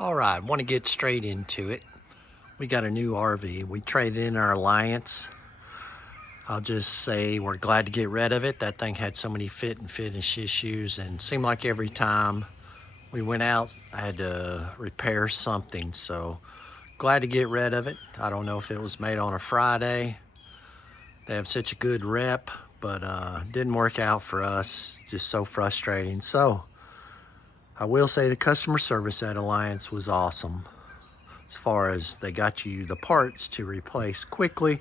All right, want to get straight into it. We got a new RV. We traded in our Alliance. I'll just say we're glad to get rid of it. That thing had so many fit and finish issues, and seemed like every time we went out, I had to repair something. So glad to get rid of it. I don't know if it was made on a Friday. They have such a good rep, but didn't work out for us. Just so frustrating. So I will say the customer service at Alliance was awesome, as far as they got you the parts to replace quickly,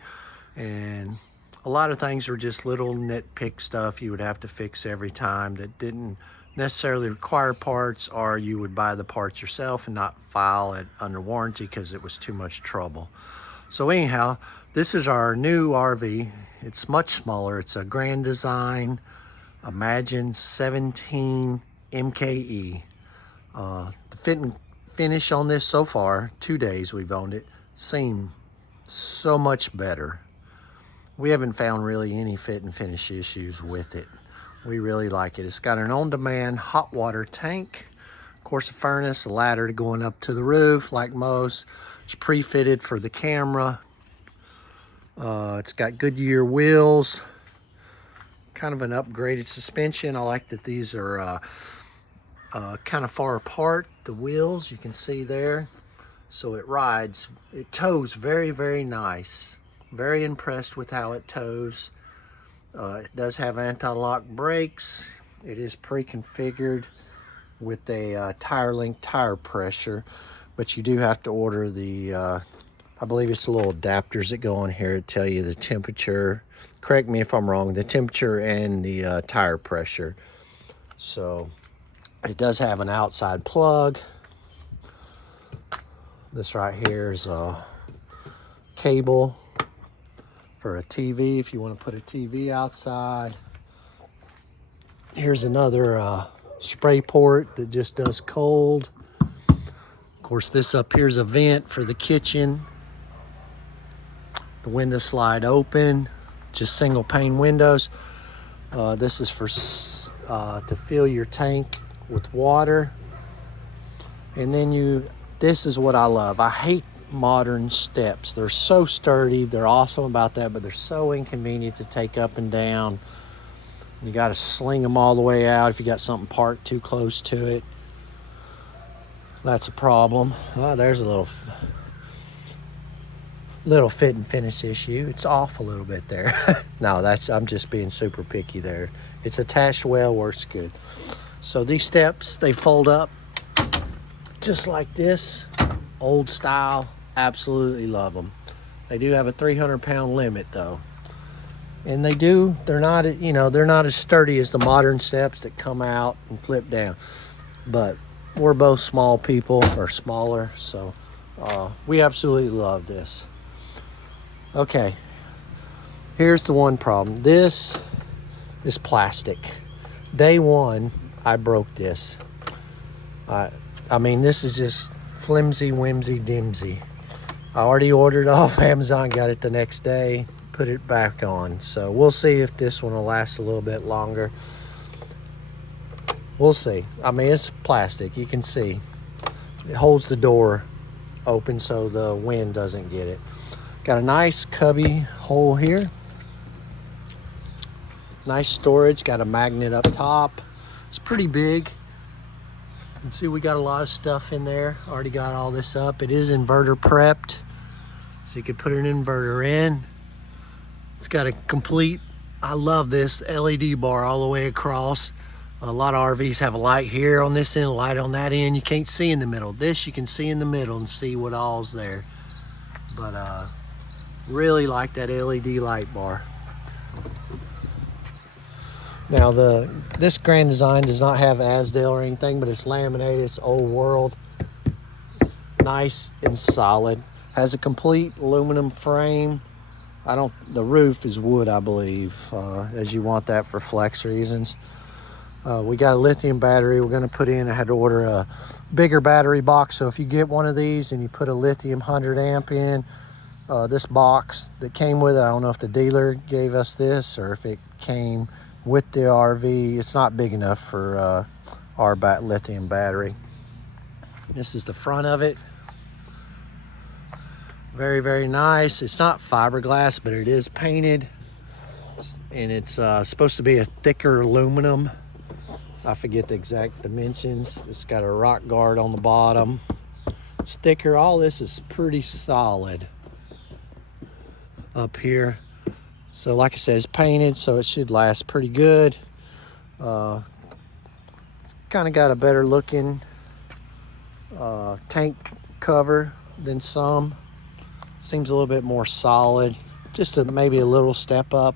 and a lot of things were just little nitpick stuff you would have to fix every time that didn't necessarily require parts, or you would buy the parts yourself and not file it under warranty because it was too much trouble. So anyhow, this is our new RV. It's much smaller. It's a Grand Design Imagine 17 MKE. The fit and finish on this so far, 2 days we've owned it, seemed so much better. We haven't found really any fit and finish issues with it. We really like it. It's got an on-demand hot water tank, of course a furnace, a ladder going up to the roof like most. It's pre-fitted for the camera. It's got Goodyear wheels, kind of an upgraded suspension. I like that these are kind of far apart, the wheels, you can see there. So it rides, it tows very, very nice. Very impressed with how it tows. It does have anti-lock brakes. It is pre-configured with a tire link tire pressure, but you do have to order the, I believe it's the little adapters that go on here to tell you the temperature. Correct me if I'm wrong, the temperature and the tire pressure. So it does have an outside plug. This right here is a cable for a TV if you want to put a TV outside. Here's another spray port that just does cold. Of course, this up here is a vent for the kitchen. The windows slide open, just single pane windows. This is for to fill your tank with water. And then this is what I love. I hate modern steps. They're so sturdy. They're awesome about that, but they're so inconvenient to take up and down. You got to sling them all the way out if you got something parked too close to it. That's a problem. Oh, there's a little fit and finish issue. It's off a little bit there. No, I'm just being super picky there. It's attached well, works good. So these steps, they fold up just like this, old style. Absolutely love them. They do have a 300-pound limit though, and they're not as sturdy as the modern steps that come out and flip down, but we're both small people, or smaller, so we absolutely love this. Okay, here's the one problem. This is plastic. Day one I broke this. I mean, this is just flimsy, whimsy, dimsy. I already ordered off Amazon, got it the next day, put it back on. So we'll see if this one will last a little bit longer. We'll see. I mean, it's plastic, you can see. It holds the door open so the wind doesn't get it. Got a nice cubby hole here. Nice storage, got a magnet up top. It's pretty big. You can see we got a lot of stuff in there. Already got all this up. It is inverter prepped, so you could put an inverter in. It's got a complete, I love this LED bar all the way across. A lot of RVs have a light here on this end, a light on that end. You can't see in the middle. This you can see in the middle and see what all's there. But really like that LED light bar. Now this Grand Design does not have Asdale or anything, but it's laminated, it's old world. It's nice and solid. Has a complete aluminum frame. The roof is wood, I believe, as you want that for flex reasons. We got a lithium battery we're gonna put in. I had to order a bigger battery box, so if you get one of these and you put a lithium 100 amp in, this box that came with it, I don't know if the dealer gave us this or if it came with the RV. It's not big enough for our lithium battery. This is the front of it. Very, very nice. It's not fiberglass, but it is painted. And it's supposed to be a thicker aluminum. I forget the exact dimensions. It's got a rock guard on the bottom. It's thicker. All this is pretty solid up here. So like I said, it's painted, so it should last pretty good. Kind of got a better looking tank cover than some. Seems a little bit more solid. Just maybe a little step up.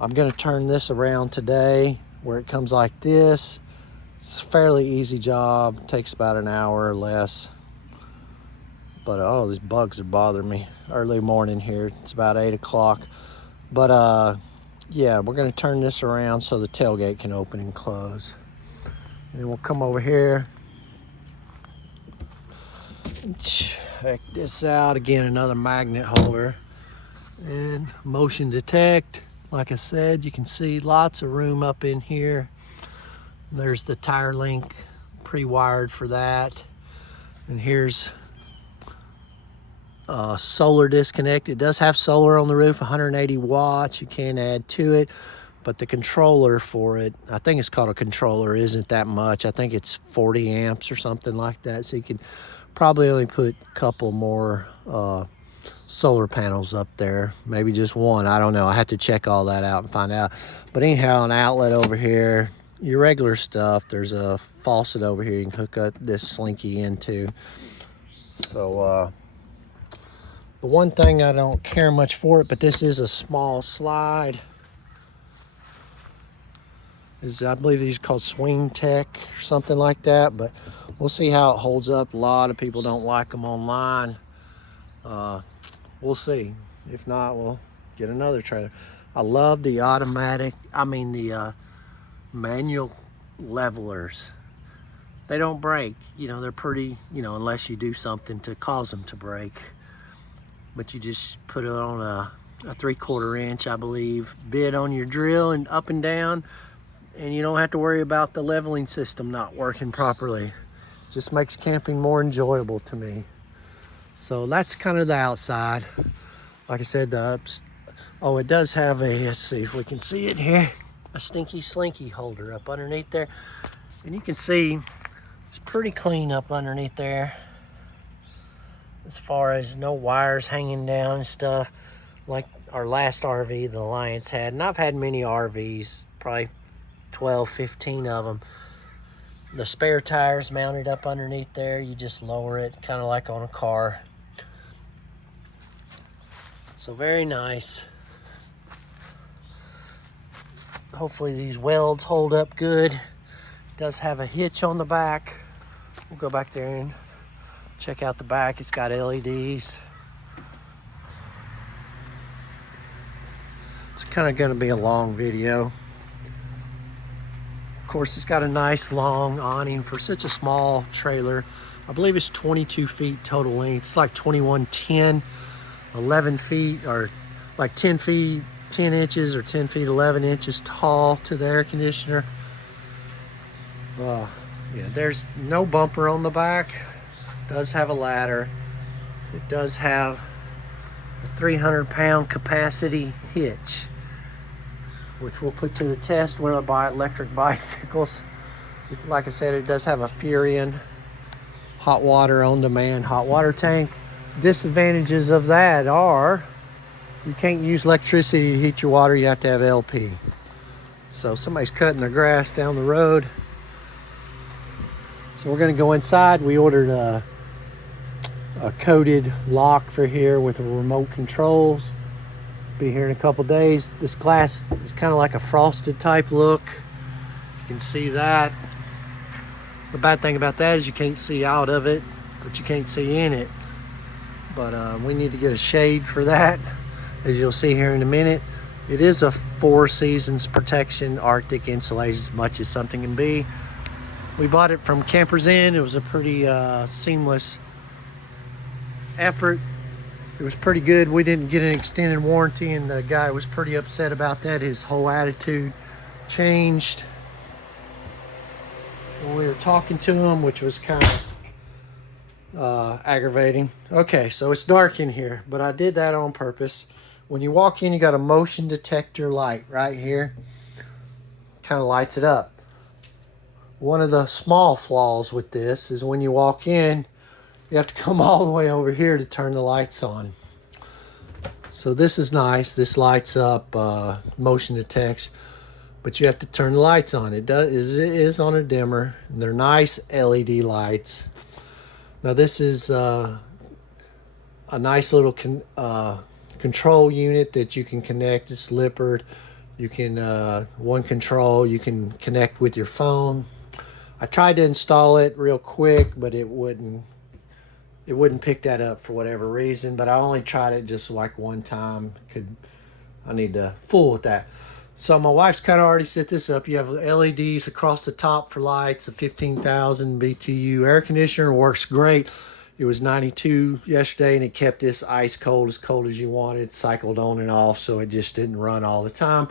I'm going to turn this around today where it comes like this. It's a fairly easy job. Takes about an hour or less. But oh, these bugs are bothering me. Early morning here. It's about 8 o'clock. But yeah, we're going to turn this around so the tailgate can open and close. And then we'll come over here. Check this out. Again, another magnet holder. And motion detect. Like I said, you can see lots of room up in here. There's the tire link pre-wired for that. And here's solar disconnect. It does have solar on the roof, 180 watts. You can add to it, but the controller for it, I think it's called a controller, isn't that much. I think it's 40 amps or something like that. So you could probably only put a couple more solar panels up there, maybe just one. I don't know. I have to check all that out and find out. But anyhow, an outlet over here, your regular stuff. There's a faucet over here you can hook up this slinky into. So the one thing I don't care much for it, but this is a small slide, is I believe these are called Swing Tech or something like that, but we'll see how it holds up. A lot of people don't like them online. We'll see. If not, we'll get another trailer. I love the the manual levelers. They don't break. You know, they're pretty, unless you do something to cause them to break. But you just put it on a 3/4 inch, I believe, bit on your drill and up and down, and you don't have to worry about the leveling system not working properly. Just makes camping more enjoyable to me. So that's kind of the outside. Like I said, it does have a, let's see if we can see it here, a stinky slinky holder up underneath there. And you can see it's pretty clean up underneath there, as far as no wires hanging down and stuff like our last RV the Alliance had. And I've had many RVs, probably 12, 15 of them. The spare tires mounted up underneath there. You just lower it, kind of like on a car. So very nice. Hopefully these welds hold up good. It does have a hitch on the back. We'll go back there and check out the back. It's got LEDs. It's kind of going to be a long video. Of course, it's got a nice long awning for such a small trailer. I believe it's 22 feet total length. It's like 2110, 11 feet, or like 10 feet, 10 inches, or 10 feet, 11 inches tall to the air conditioner. Yeah, there's no bumper on the back. It does have a ladder. It does have a 300-pound capacity hitch, which we'll put to the test when I buy electric bicycles. Like I said, it does have a Furion hot water on demand hot water tank. Disadvantages of that are you can't use electricity to heat your water. You have to have LP. So somebody's cutting their grass down the road. So we're going to go inside. We ordered a coated lock for here with remote controls. Be here in a couple days. This glass is kind of like a frosted type look. You can see that. The bad thing about that is you can't see out of it, but you can't see in it. But we need to get a shade for that, as you'll see here in a minute. It is a 4 seasons protection Arctic insulation, as much as something can be. We bought it from Campers Inn. It was a pretty seamless effort. It was pretty good. We didn't get an extended warranty, and the guy was pretty upset about that. His whole attitude changed when we were talking to him, which was kind of aggravating. Okay, so it's dark in here, but I did that on purpose. When you walk in, you got a motion detector light right here. Kind of lights it up. One of the small flaws with this is when you walk in, you have to come all the way over here to turn the lights on. So this is nice. This lights up, motion detects, but you have to turn the lights on. It is on a dimmer. They're nice LED lights. Now this is a nice little control unit that you can connect. It's lippered. You can one control. You can connect with your phone. I tried to install it real quick, but it wouldn't pick that up for whatever reason. But I only tried it just like one time. I need to fool with that. So my wife's kind of already set this up. You have LEDs across the top for lights, a 15,000 BTU air conditioner, works great. It was 92 yesterday and it kept this ice cold, as cold as you wanted, cycled on and off, so it just didn't run all the time.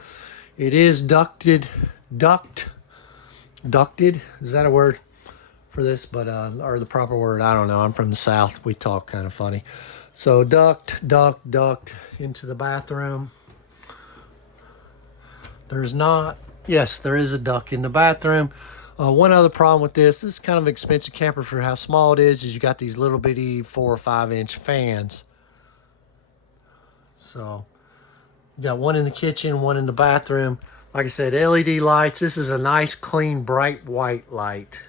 It is ducted, is that a word for this? But or the proper word, I don't know. I'm from the South, we talk kind of funny. So duct into the bathroom. There's not, yes, there is a duct in the bathroom. One other problem with this is kind of an expensive camper for how small it is you got these little bitty 4 or 5 inch fans. So you got one in the kitchen, one in the bathroom. Like I said, LED lights. This is a nice, clean, bright white light.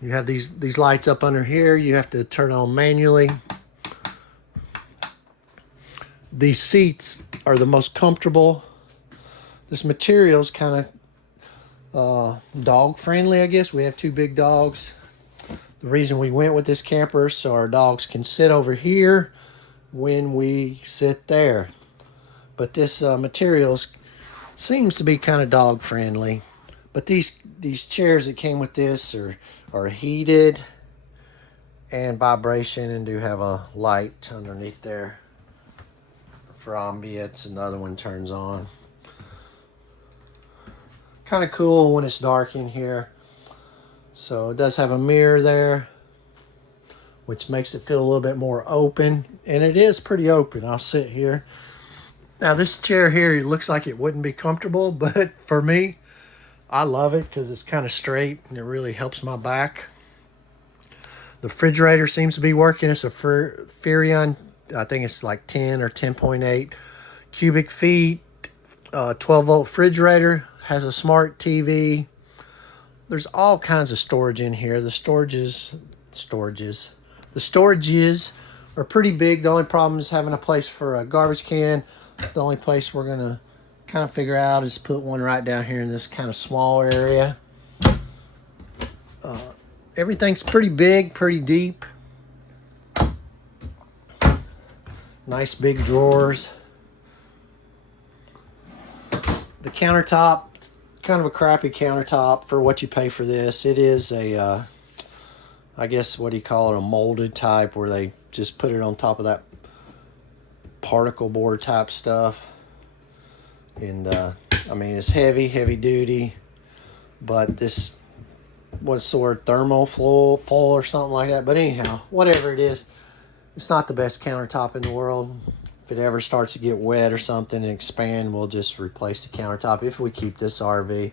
You have these lights up under here. You have to turn on manually. These seats are the most comfortable. This material is kind of dog friendly, I guess. We have 2 big dogs. The reason we went with this camper so our dogs can sit over here when we sit there. But this material seems to be kind of dog friendly. But these chairs that came with this are heated and vibration, and do have a light underneath there for ambience, and the other one turns on. Kind of cool when it's dark in here. So it does have a mirror there, which makes it feel a little bit more open, and it is pretty open. I'll sit here. Now this chair here, it looks like it wouldn't be comfortable, but for me, I love it because it's kind of straight and it really helps my back. The refrigerator seems to be working. It's a Furrion, I think it's like 10 or 10.8 cubic feet, 12-volt refrigerator. Has a smart TV. There's all kinds of storage in here. The storages are pretty big. The only problem is having a place for a garbage can. The only place we're gonna kind of figure out is put one right down here in this kind of small area. Everything's pretty big, pretty deep. Nice big drawers. The countertop, kind of a crappy countertop for what you pay for this. It is a, I guess, what do you call it, a molded type, where they just put it on top of that particle board type stuff. And I mean, it's heavy duty, but this, what's the word, thermofoil or something like that. But anyhow, whatever it is, it's not the best countertop in the world. If it ever starts to get wet or something and expand, we'll just replace the countertop if we keep this RV.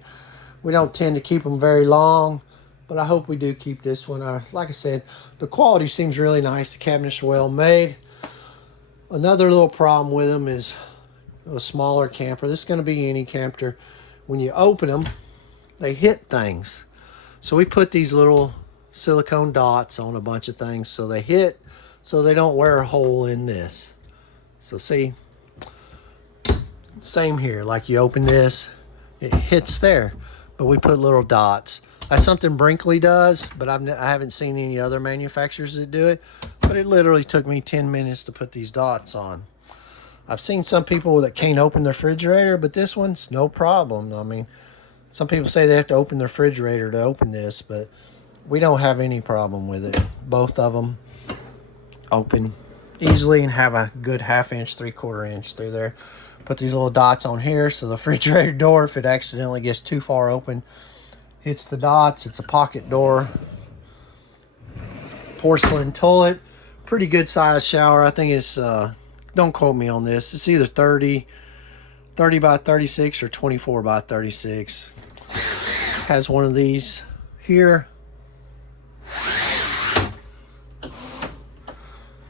We don't tend to keep them very long, but I hope we do keep this one. Like I said, the quality seems really nice. The cabinets are well made. Another little problem with them is a smaller camper. This is going to be any camper. When you open them, they hit things. So we put these little silicone dots on a bunch of things so they hit, so they don't wear a hole in this. So see, same here, like you open this, it hits there, but we put little dots. That's something Brinkley does, but I haven't seen any other manufacturers that do it. But it literally took me 10 minutes to put these dots on. I've seen some people that can't open their refrigerator, but this one's no problem. I mean, some people say they have to open their refrigerator to open this, but we don't have any problem with it. Both of them open easily and have a good 1/2 inch, 3/4 inch through there. Put these little dots on here so the refrigerator door, if it accidentally gets too far open, hits the dots. It's a pocket door. porcelain toilet. Pretty good size shower. I think it's, don't quote me on this. It's either 30 by 36 or 24 by 36. Has one of these here.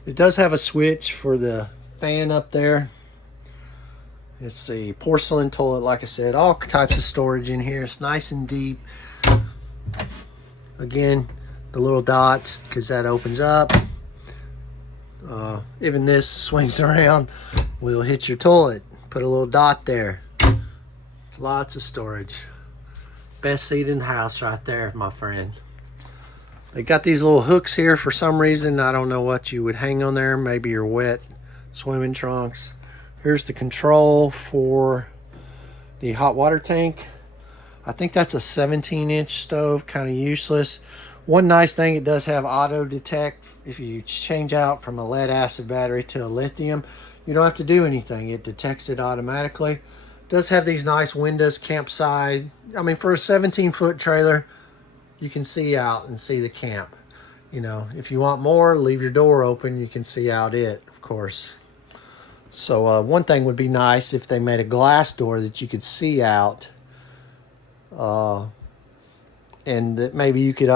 It does have a switch for the fan up there. It's the porcelain toilet, like I said, all types of storage in here. It's nice and deep. Again, the little dots, because that opens up. Even this swings around, will hit your toilet. Put a little dot there. Lots of storage. Best seat in the house right there, my friend. They got these little hooks here for some reason. I don't know what you would hang on there. Maybe your wet swimming trunks. Here's the control for the hot water tank. I think that's a 17-inch stove, kind of useless. One nice thing, it does have auto detect. If you change out from a lead acid battery to a lithium, you don't have to do anything. It detects it automatically. It does have these nice windows, campsite. I mean, for a 17-foot trailer, you can see out and see the camp. You know, if you want more, leave your door open. You can see out it, of course. So one thing would be nice if they made a glass door that you could see out. And that maybe you could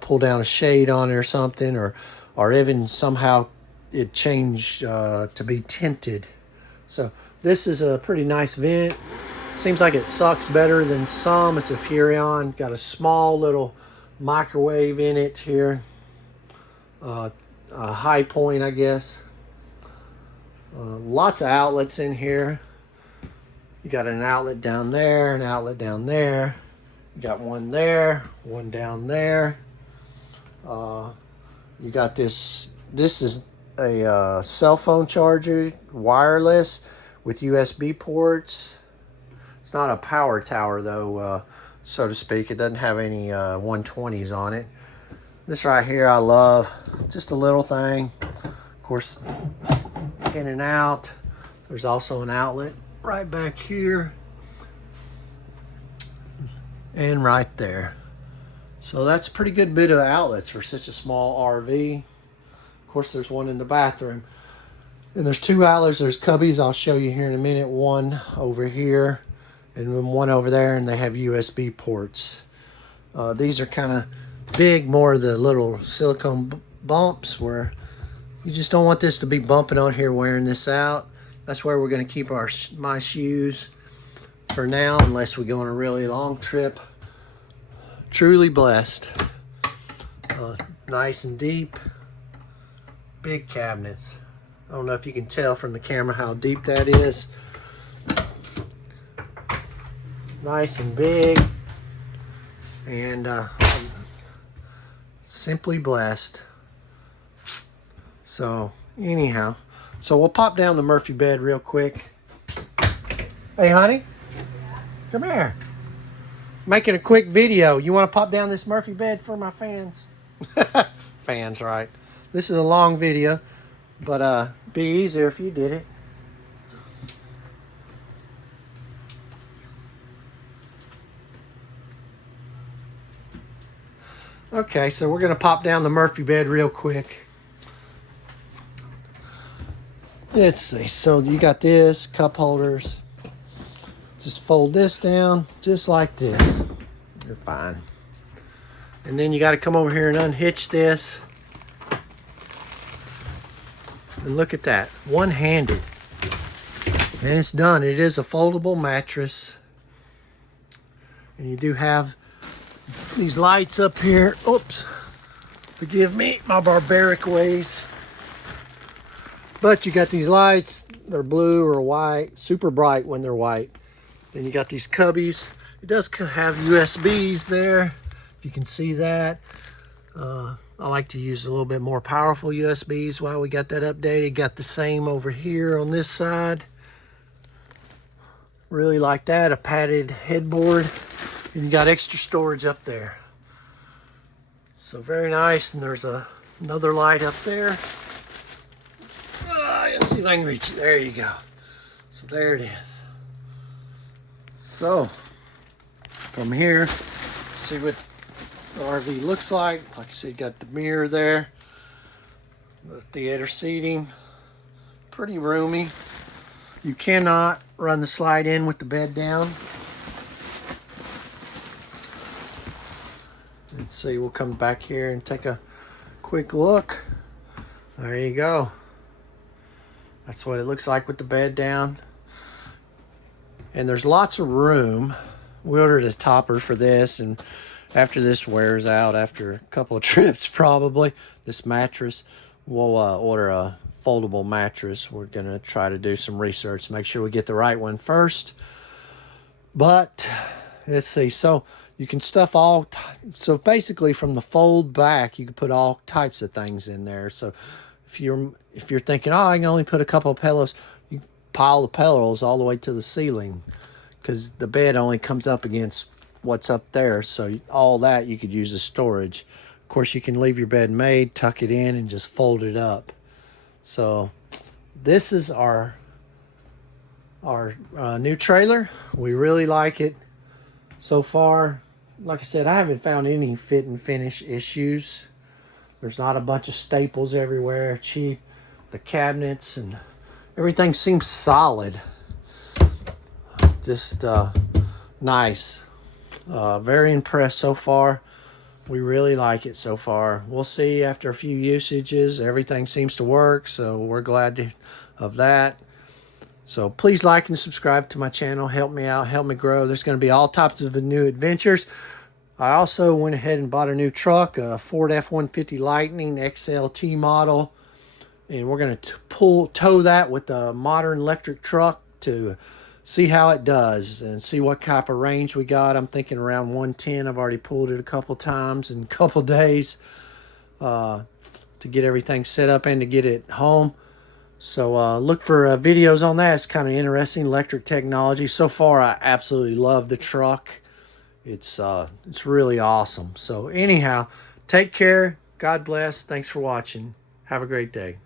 pull down a shade on it or something, or even somehow it changed to be tinted. So this is a pretty nice vent. Seems like it sucks better than some. It's a Furrion. Got a small little microwave in it here. A high point, I guess. Lots of outlets in here. You got an outlet down there, an outlet down there. You got one there, one down there. You got this. This is a cell phone charger, wireless with USB ports. It's not a power tower though, so to speak. It doesn't have any 120s on it. This right here I love. Just a little thing. Of course, in and out. There's also an outlet right back here and right there. So that's a pretty good bit of outlets for such a small RV. Of course, there's one in the bathroom. And there's two outlets. There's cubbies. I'll show you here in a minute. One over here and then one over there, and they have USB ports. These are kind of big, more of the little silicone bumps where you just don't want this to be bumping on here wearing this out. That's where we're going to keep my shoes for now, unless we go on a really long trip. Truly blessed. Nice and deep. Big cabinets. I don't know if you can tell from the camera how deep that is. Nice and big. And simply blessed. So anyhow, so we'll pop down the Murphy bed real quick. Hey honey, come here. Making a quick video. You want to pop down this Murphy bed for my fans? Fans, right? This is a long video, but be easier if you did it. Okay, so we're gonna pop down the Murphy bed real quick. Let's see, so you got this, cup holders. Just fold this down, just like this. You're fine. And then you gotta come over here and unhitch this. And look at that, one-handed. And it's done. It is a foldable mattress. And you do have these lights up here. Oops, forgive me, my barbaric ways. But you got these lights, they're blue or white, super bright when they're white. Then you got these cubbies. It does have USBs there, if you can see that. I like to use a little bit more powerful USBs while we got that updated. Got the same over here on this side. Really like that, a padded headboard. And you got extra storage up there. So very nice, and there's another light up there. Let's see if I can reach it. There you go. So there it is. So from here, see what the RV looks like. Like I said, got the mirror there. The theater seating, pretty roomy. You cannot run the slide in with the bed down. Let's see, we'll come back here and take a quick look. There you go. That's what it looks like with the bed down. And there's lots of room. We ordered a topper for this, and after this wears out, after a couple of trips probably, this mattress, we'll order a foldable mattress. We're gonna try to do some research, make sure we get the right one first. But let's see, so you can stuff all, so basically from the fold back, you can put all types of things in there. So if you're thinking, oh, I can only put a couple of pillows, you pile the pillows all the way to the ceiling, because the bed only comes up against what's up there. So all that you could use as storage. Of course, you can leave your bed made, tuck it in, and just fold it up. So this is our new trailer. We really like it so far. Like I said, I haven't found any fit and finish issues. There's not a bunch of staples everywhere, cheap. The cabinets and everything seems solid. Just nice. Very impressed so far. We really like it so far. We'll see after a few usages. Everything seems to work, so we're glad of that. So please like and subscribe to my channel. Help me out, help me grow. There's going to be all types of new adventures. I also went ahead and bought a new truck, a Ford F-150 Lightning XLT model. And we're going to tow that with a modern electric truck to see how it does and see what type of range we got. I'm thinking around 110. I've already pulled it a couple times in a couple days to get everything set up and to get it home. So look for videos on that. It's kind of interesting, electric technology. So far, I absolutely love the truck. It's really awesome. So anyhow, take care. God bless. Thanks for watching. Have a great day.